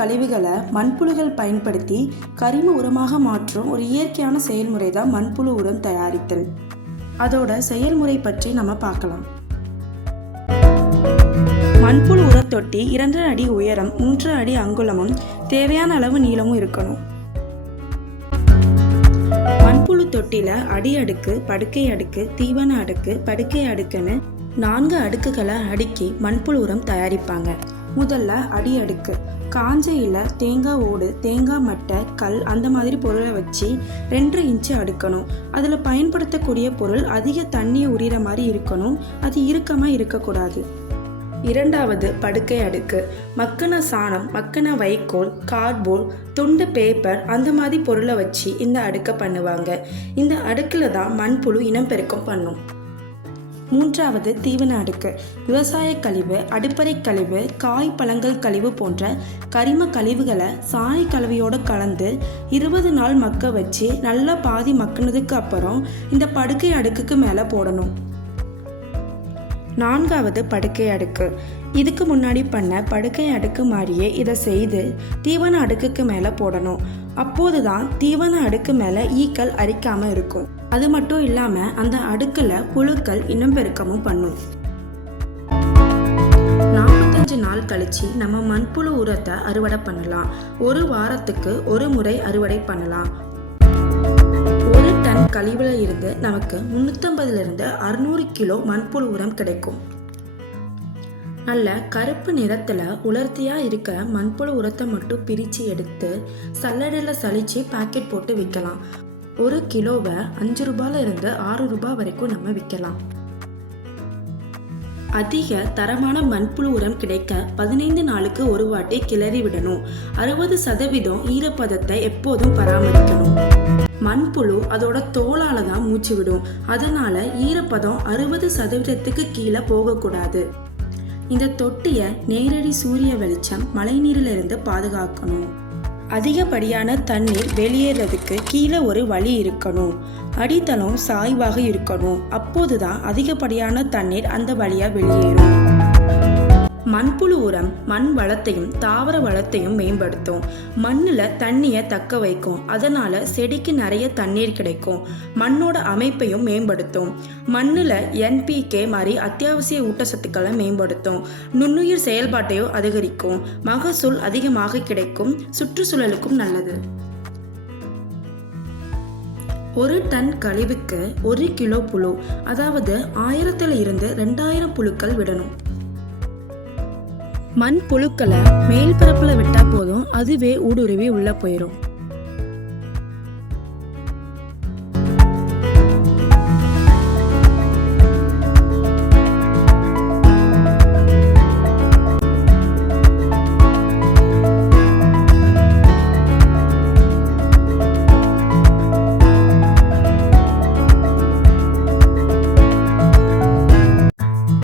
கழிவுகளை மண்புழுகள் பயன்படுத்தி கரிம உரமாக மாற்றும் ஒரு இயற்கையான செயல்முறை தான் மண்புழு உரம் தயாரித்தல். அதோட செயல்முறை பற்றி நம்ம பார்க்கலாம். மண்புழு உரத்தொட்டி 2 அடி உயரம், 3 அடி அங்குலமும் தேவையான அளவு நீளமும் இருக்கணும். மண்புழு தொட்டில அடி அடுக்கு, படுக்கை அடுக்கு, தீவன அடுக்கு, படுக்கை அடுக்குன்னு 4 அடுக்குகளை அடுக்கி மண்புழு உரம் தயாரிப்பாங்க. முதல்ல அடி அடுக்கு. காஞ்ச இலை, தேங்காய் ஓடு, தேங்காய் மட்டை, கல் அந்த மாதிரி பொருளை வச்சு 2 இன்ச்சு அடுக்கணும். அதில் பயன்படுத்தக்கூடிய பொருள் அதிக தண்ணியை உரிகிற மாதிரி இருக்கணும். அது இறுக்கமாக இருக்கக்கூடாது. 2வது படுக்கை அடுக்கு. மக்கின சாணம், மக்கின வைக்கோல், கார்ட்போர்ட், துண்டு பேப்பர் அந்த மாதிரி பொருளை வச்சு இந்த அடுக்கை பண்ணுவாங்க. இந்த அடுக்கில் தான் மண்புழு இனப்பெருக்கம் பண்ணும். 3வது தீவன அடுக்கு. விவசாய கழிவு, அடுப்பறை கழிவு, காய் பழங்கள் கழிவு போன்ற கரிம கழிவுகளை சாணி கலவையோடு கலந்து 20 நாள் மக்க வச்சு நல்லா பாதி மக்கினதுக்கு அப்புறம் இந்த படுக்கை அடுக்குக்கு மேலே போடணும். 4வது படுக்கை அடுக்கு. இதுக்கு முன்னாடி பண்ண படுக்கை அடுக்கு மாதிரியே இதை செய்து தீவன அடுக்குக்கு மேலே போடணும். அப்போதுதான் தீவன அடுக்கு மேலே ஈக்கள் அரிக்காமல் இருக்கும். அது மட்டும் இல்லாமல் அந்த அடுக்கில் புழுக்கள் இனப்பெருக்கமும் பண்ணும். 45 நாள் கழிச்சு நம்ம மண்புழு உரத்தை அறுவடை பண்ணலாம். 1 வாரத்துக்கு 1 முறை அறுவடை பண்ணலாம். 1 டன் கழிவுல இருந்து நமக்கு 350 - 600 கிலோ மண்புழு உரம் கிடைக்கும். நல்ல கருப்பு நிறத்தில் உலர்த்தியாக இருக்கிற மண்புழு உரத்தை மட்டும் பிரித்து எடுத்து சல்லடையில் சலிச்சு பாக்கெட் போட்டு விற்கலாம். 1 கிலோவை 5 ரூபாயிலிருந்து 6 ரூபாய் வரைக்கும் நம்ம விற்கலாம். அதிக தரமான மண்புழு உரம் கிடைக்க 15 நாளுக்கு ஒரு வாட்டி கிளறி விடணும். 60% ஈரப்பதத்தை எப்போதும் பராமரிக்கணும். மண்புழு அதோட தோலால தான் மூச்சு விடும். அதனால ஈரப்பதம் 60% கீழே போகக்கூடாது. இந்த தொட்டியை நேரடி சூரிய வெளிச்சம், மழை நீரிலிருந்து பாதுகாக்கணும். அதிகப்படியான தண்ணீர் வெளியேறதுக்கு கீழே ஒரு வழி இருக்கணும். அடித்தளம் சாய்வாக இருக்கணும். அப்போதுதான் அதிகப்படியான தண்ணீர் அந்த வழியாக வெளியேறும். மண்புழு உரம் மண் வளத்தையும் தாவர வளத்தையும் மேம்படுத்தும். மண்ணில் தண்ணியை தக்க வைக்கும். அதனால செடிக்கு நிறைய தண்ணீர் கிடைக்கும். மண்ணோட அமைப்பையும் மேம்படுத்தும். மண்ணில் NPK மாதிரி அத்தியாவசிய ஊட்டச்சத்துக்களை மேம்படுத்தும். நுண்ணுயிர் செயல்பாட்டையும் அதிகரிக்கும். மகசூல் அதிகமாக கிடைக்கும். சுற்றுச்சூழலுக்கும் நல்லது. 1 டன் கழிவுக்கு 1 கிலோ புழு, அதாவது 1000 இருந்து 2000 புழுக்கள் விடணும். மண் புழுக்களை மேல் பரப்புல விட்டா போதும், அதுவே ஊடுருவி உள்ள போயிடும்.